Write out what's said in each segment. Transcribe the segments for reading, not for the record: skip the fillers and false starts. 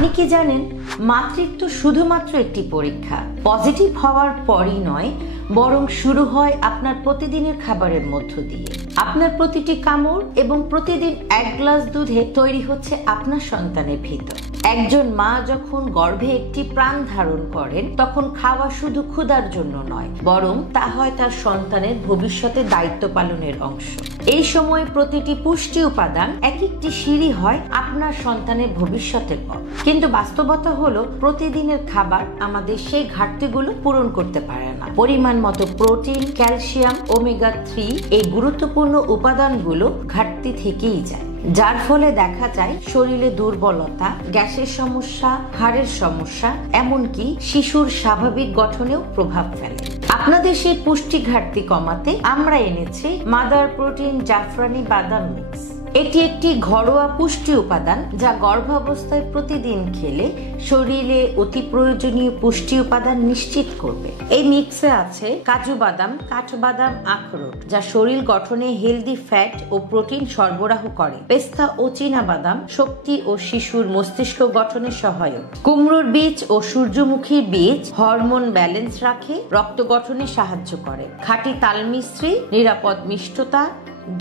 আপনি কি জানেন, মাতৃত্ব শুধুমাত্র একটি পরীক্ষা। পজিটিভ হওয়ার পরই নয়, বরং শুরু হয় আপনার প্রতিদিনের খাবারের মধ্য দিয়ে। আপনার প্রতিটি কামড় এবং প্রতিদিন এক গ্লাস দুধে তৈরি হচ্ছে আপনার সন্তানের ভিতর। একজন মা যখন গর্ভে একটি প্রাণ ধারণ করেন, তখন খাওয়া শুধু ক্ষুধার জন্য নয়, বরং তা হয় তার সন্তানের ভবিষ্যতে দায়িত্ব পালনের অংশ। এই সময় প্রতিটি পুষ্টি উপাদান এক একটি সিঁড়ি হয় আপনার সন্তানের ভবিষ্যতের পথ। কিন্তু বাস্তবতা হলো, প্রতিদিনের খাবার আমাদের সেই ঘাটতিগুলো পূরণ করতে পারে না। পরিমাণ মতো প্রোটিন, ক্যালসিয়াম, ওমেগা 3 এই গুরুত্বপূর্ণ উপাদানগুলো ঘাটতি থেকেই যায়, যার ফলে দেখা যায় শরীরে দুর্বলতা, গ্যাসের সমস্যা, হাড়ের সমস্যা, এমনকি শিশুর স্বাভাবিক গঠনেও প্রভাব ফেলে। আপনাদের সেই পুষ্টি ঘাটতি কমাতে আমরা এনেছি মাদার প্রোটিন জাফরানি বাদাম মিক্স। এটি একটি ঘরোয়া পুষ্টি উপাদান যা গর্ভাবস্থায় প্রতিদিন খেলে শরীরে অতি প্রয়োজনীয় পুষ্টি উপাদান নিশ্চিত করবে। এই মিক্সে আছে কাজু বাদাম, কাঠবাদাম, আখরোট, যা শরীর গঠনে হেলদি ফ্যাট ও প্রোটিন সরবরাহ করে। পেস্তা ও চীনা বাদাম শক্তি ও শিশুর মস্তিষ্ক গঠনে সহায়ক। কুমড়োর বীজ ও সূর্যমুখীর বীজ হরমোন ব্যালেন্স রাখে, রক্ত গঠনে সাহায্য করে। খাঁটি তাল মিশ্রি নিরাপদ মিষ্টতা,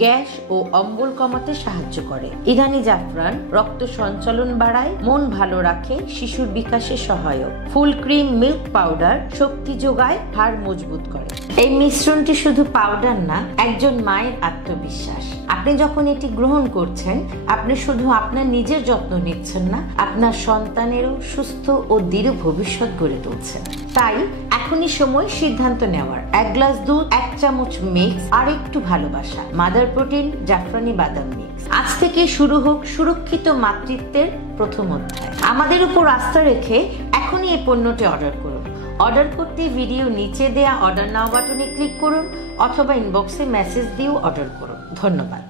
গ্যাস ও অম্বল কমাতে সাহায্য করে। ইরানি জাফরান রক্ত সঞ্চালন বাড়ায়, মন ভালো রাখে, শিশুর বিকাশে সহায়ক। ফুল ক্রিম মিল্ক পাউডার শক্তি যোগায়, হাড় মজবুত করে। এই মিশ্রণটি শুধু পাউডার না, একজন মায়ের আত্মবিশ্বাস। আপনি যখন এটি গ্রহণ করছেন, আপনি শুধু আপনার নিজের যত্ন নিচ্ছেন না, আপনার সন্তানেরও সুস্থ ও দৃঢ় ভবিষ্যৎ গড়ে তুলছেন। তাই এখনই সময় সিদ্ধান্ত নেওয়ার। এক গ্লাস দুধ, এক চামচ মিক্স, আর একটু ভালোবাসা। মাদার প্রোটিন জাফরানি বাদাম মিক্স। আজ থেকে শুরু হোক সুরক্ষিত মাতৃত্বের প্রথম অধ্যায়। আমাদের উপর আস্থা রেখে এখনই এই পণ্যটি অর্ডার করুন। অর্ডার করতে ভিডিও নিচে দেয়া অর্ডার নাও বাটনে ক্লিক করুন, অথবা ইনবক্সে মেসেজ দিয়েও অর্ডার করুন। ধন্যবাদ।